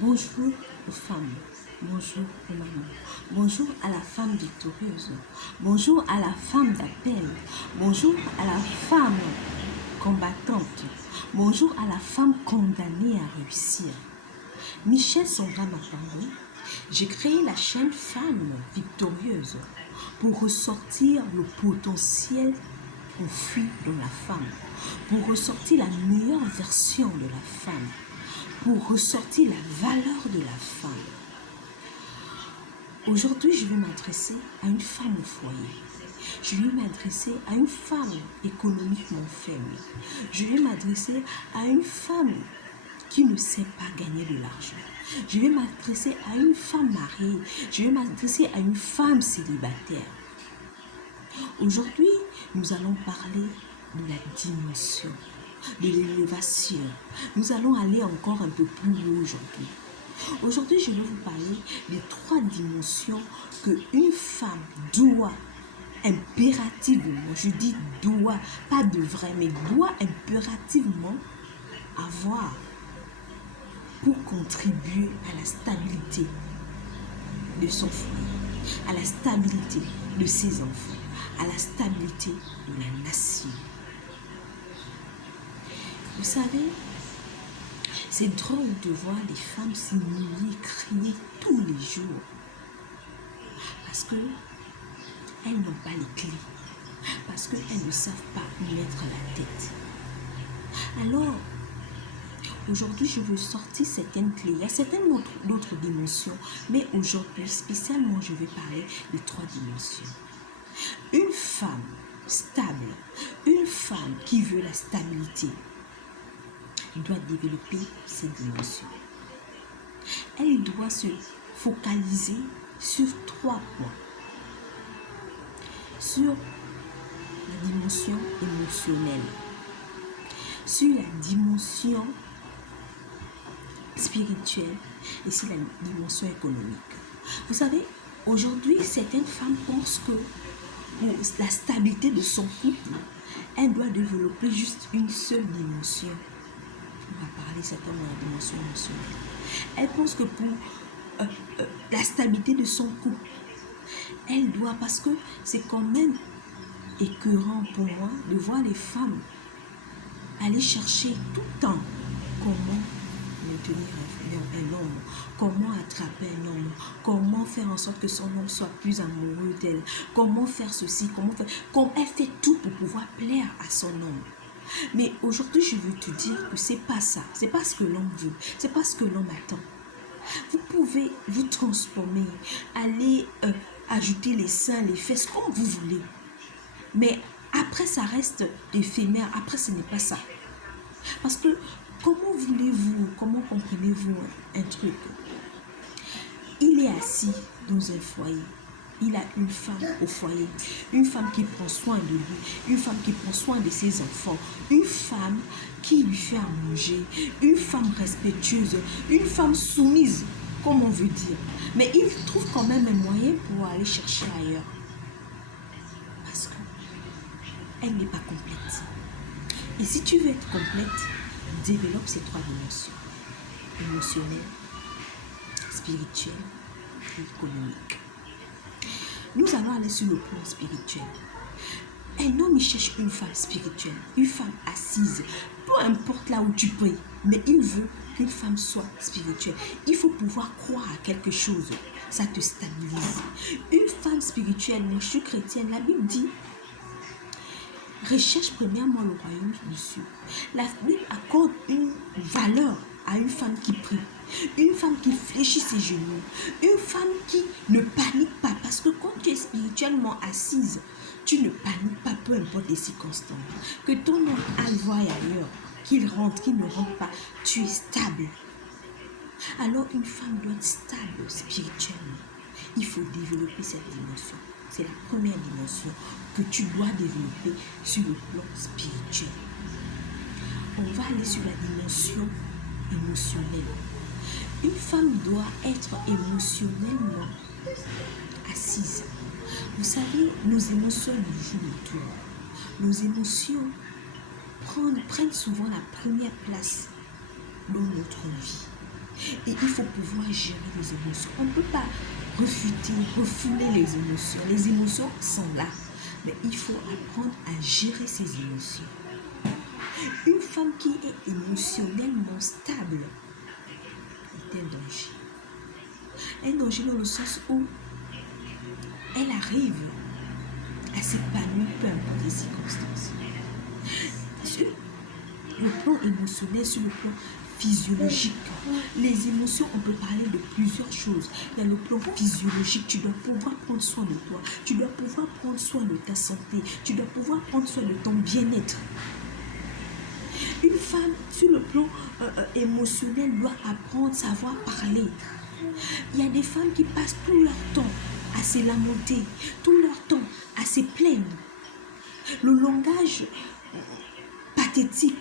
Bonjour aux femmes, bonjour aux mamans, bonjour à la femme victorieuse, bonjour à la femme d'appel, bonjour à la femme combattante, bonjour à la femme condamnée à réussir. Michel Sandra m'a parlé. J'ai créé la chaîne Femme Victorieuse pour ressortir le potentiel enfui dans la femme, pour ressortir la meilleure version de la femme, pour ressortir la valeur de la femme. Aujourd'hui, je vais m'adresser à une femme au foyer. Je vais m'adresser à une femme économiquement faible. Je vais m'adresser à une femme qui ne sait pas gagner de l'argent. Je vais m'adresser à une femme mariée. Je vais m'adresser à une femme célibataire. Aujourd'hui, nous allons parler de la dimension, de l'élévation. Nous allons aller encore un peu plus haut aujourd'hui. Aujourd'hui, je vais vous parler des 3 dimensions qu'une femme doit impérativement, je dis doit, pas de vrai, mais doit impérativement avoir pour contribuer à la stabilité de son foyer, à la stabilité de ses enfants, à la stabilité de la nation. Vous savez, c'est drôle de voir des femmes s'humilier, crier tous les jours parce qu'elles n'ont pas les clés, parce qu'elles ne savent pas où mettre la tête. Alors, aujourd'hui, je veux sortir certaines clés. Il y a certaines d'autres dimensions, mais aujourd'hui, spécialement, je vais parler des 3 dimensions. Une femme stable, une femme qui veut la stabilité, doit développer cette dimension. Elle doit se focaliser sur 3 points. Sur la dimension émotionnelle, sur la dimension spirituelle et sur la dimension économique. Vous savez, aujourd'hui, certaines femmes pensent que pour la stabilité de son couple, elle doit développer juste une seule dimension. On va parler certainement de la dimension émotionnelle. Elle pense que pour la stabilité de son couple, elle doit, parce que c'est quand même écœurant pour moi de voir les femmes aller chercher tout le temps comment maintenir un homme, comment attraper un homme, comment faire en sorte que son homme soit plus amoureux d'elle, comment faire ceci, comment elle fait tout pour pouvoir plaire à son homme. Mais aujourd'hui, je veux te dire que c'est pas ça, c'est pas ce que l'homme veut, c'est pas ce que l'homme attend. Vous pouvez vous transformer, aller ajouter les seins, les fesses, comme vous voulez. Mais après, ça reste éphémère, après, ce n'est pas ça. Parce que, comment voulez-vous, comment comprenez-vous un truc? Il est assis dans un foyer. Il a une femme au foyer, une femme qui prend soin de lui, une femme qui prend soin de ses enfants, une femme qui lui fait à manger, une femme respectueuse, une femme soumise, comme on veut dire. Mais il trouve quand même un moyen pour aller chercher ailleurs. Parce qu'elle n'est pas complète. Et si tu veux être complète, développe ces 3 dimensions. Émotionnelle, spirituelle et économique. Nous allons aller sur le plan spirituel. Un homme, il cherche une femme spirituelle, une femme assise, peu importe là où tu pries, mais il veut qu'une femme soit spirituelle. Il faut pouvoir croire à quelque chose, ça te stabilise. Une femme spirituelle, moi je suis chrétienne, la Bible dit, recherche premièrement le royaume du ciel. La Bible accorde une valeur à une femme qui prie, une femme qui fléchit ses genoux, une femme qui ne panique pas, parce que quand tu es spirituellement assise, tu ne paniques pas, peu importe les circonstances. Que ton homme aille voir ailleurs, qu'il rentre, qu'il ne rentre pas, tu es stable. Alors une femme doit être stable spirituellement. Il faut développer cette dimension. C'est la première dimension que tu dois développer sur le plan spirituel. On va aller sur la dimension émotionnelle. Une femme doit être émotionnellement assise. Vous savez, nos émotions nous jouent le tour. Nos émotions prennent souvent la première place dans notre vie. Et il faut pouvoir gérer les émotions. On ne peut pas refouler les émotions. Les émotions sont là. Mais il faut apprendre à gérer ses émotions. Une femme qui est émotionnellement stable est un danger. Un danger dans le sens où elle arrive à s'épanouir peu importe les circonstances. Sur le plan émotionnel, sur le plan physiologique, les émotions, on peut parler de plusieurs choses. Dans le plan physiologique, tu dois pouvoir prendre soin de toi, tu dois pouvoir prendre soin de ta santé, tu dois pouvoir prendre soin de ton bien-être. Une femme, sur le plan émotionnel, doit apprendre, savoir parler. Il y a des femmes qui passent tout leur temps à se lamenter, tout leur temps à se plaindre. Le langage pathétique,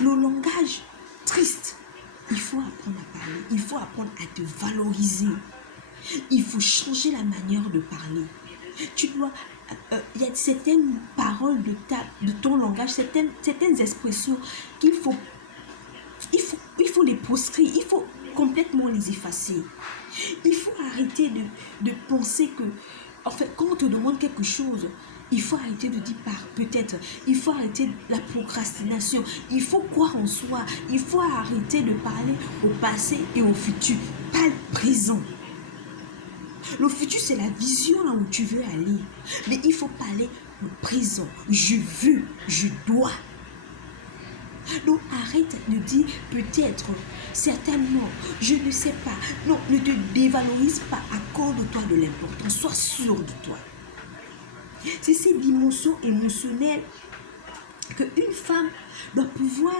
le langage triste, il faut apprendre à parler, il faut apprendre à te valoriser. Il faut changer la manière de parler. Tu dois, il y a certaines paroles de ton langage, certaines expressions qu'il faut, il faut les proscrire, il faut complètement les effacer. Il faut arrêter de penser que, en fait, quand on te demande quelque chose, il faut arrêter de dire peut-être, il faut arrêter la procrastination, il faut croire en soi, il faut arrêter de parler au passé et au futur, pas le présent. Le futur, c'est la vision là où tu veux aller, mais il faut parler au présent. Je veux, je dois. Donc arrête de dire peut-être, certainement, je ne sais pas. Non, ne te dévalorise pas, accorde-toi de l'importance, sois sûr de toi. C'est ces dimensions émotionnelles qu'une femme doit pouvoir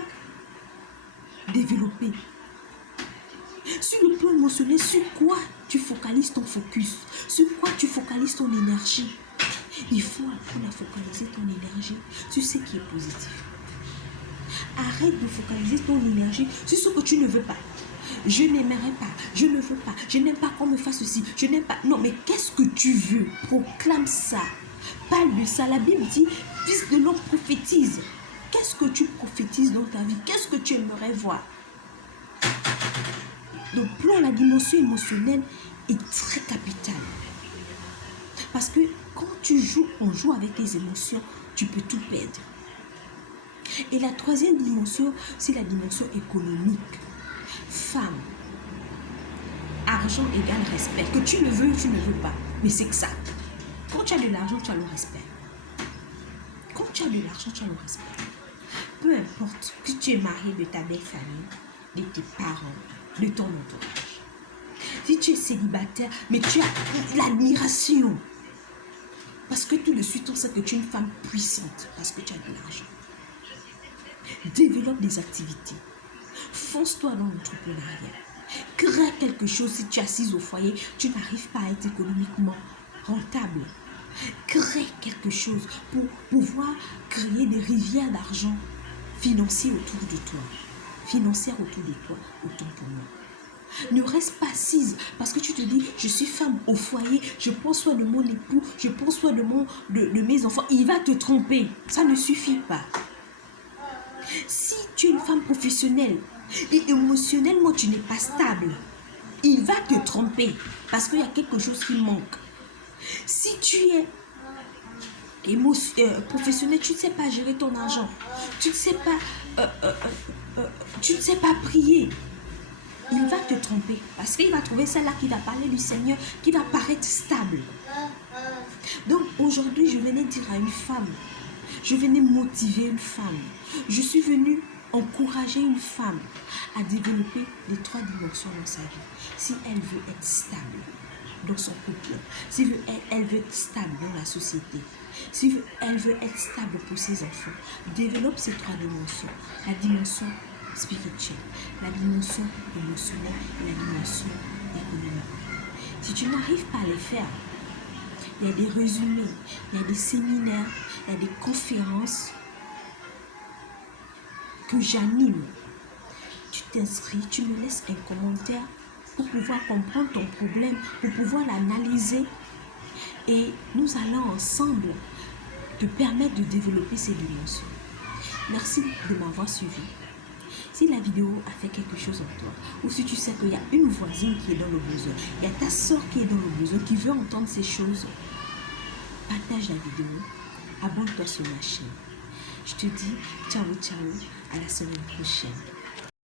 développer. Sur le plan émotionnel, sur quoi tu focalises ton focus? Sur quoi tu focalises ton énergie? Il faut apprendre à focaliser ton énergie sur ce qui est positif. Arrête de focaliser ton énergie sur ce que tu ne veux pas. Je n'aimerais pas, je ne veux pas, je n'aime pas qu'on me fasse ceci, je n'aime pas. Non, mais qu'est-ce que tu veux? Proclame ça. Parle de ça. La Bible dit, fils de l'homme prophétise. Qu'est-ce que tu prophétises dans ta vie? Qu'est-ce que tu aimerais voir? Donc, la dimension émotionnelle est très capitale. Parce que quand on joue avec les émotions, tu peux tout perdre. Et la troisième dimension, c'est la dimension économique. Femme, argent égale respect. Que tu le veux ou tu ne veux pas. Mais c'est que ça. Quand tu as de l'argent, tu as le respect. Quand tu as de l'argent, tu as le respect. Peu importe que tu es marié de ta belle famille, de tes parents, de ton entourage. Si tu es célibataire, mais tu as l'admiration. Parce que tout de suite, on sait que tu es une femme puissante. Parce que tu as de l'argent. Développe des activités. Fonce-toi dans l'entrepreneuriat. Crée quelque chose. Si tu es assise au foyer, tu n'arrives pas à être économiquement rentable. Crée quelque chose pour pouvoir créer des rivières d'argent financières autour de toi. Financières autour de toi, autant pour moi. Ne reste pas assise parce que tu te dis, je suis femme au foyer, je prends soin de mon époux, je prends soin de mes enfants. Il va te tromper. Ça ne suffit pas. Si tu es une femme professionnelle et émotionnellement tu n'es pas stable, il va te tromper parce qu'il y a quelque chose qui manque. Si tu es professionnel, tu ne sais pas gérer ton argent, tu ne sais pas prier, il va te tromper parce qu'il va trouver celle-là qui va parler du Seigneur, qui va paraître stable. Donc aujourd'hui, je venais dire à une femme, je venais motiver une femme, je suis venue encourager une femme à développer les 3 dimensions dans sa vie. Si elle veut être stable dans son couple, si elle veut être stable dans la société, si elle veut être stable pour ses enfants, développe ces 3 dimensions. La dimension spirituelle, la dimension émotionnelle et la dimension économique. Si tu n'arrives pas à les faire, il y a des résumés, il y a des séminaires, il y a des conférences que j'anime. Tu t'inscris, tu me laisses un commentaire pour pouvoir comprendre ton problème, pour pouvoir l'analyser. Et nous allons ensemble te permettre de développer ces dimensions. Merci de m'avoir suivi. Si la vidéo a fait quelque chose en toi, ou si tu sais qu'il y a une voisine qui est dans le besoin, il y a ta soeur qui est dans le besoin, qui veut entendre ces choses, partage la vidéo, abonne-toi sur ma chaîne. Je te dis ciao ciao, à la semaine prochaine.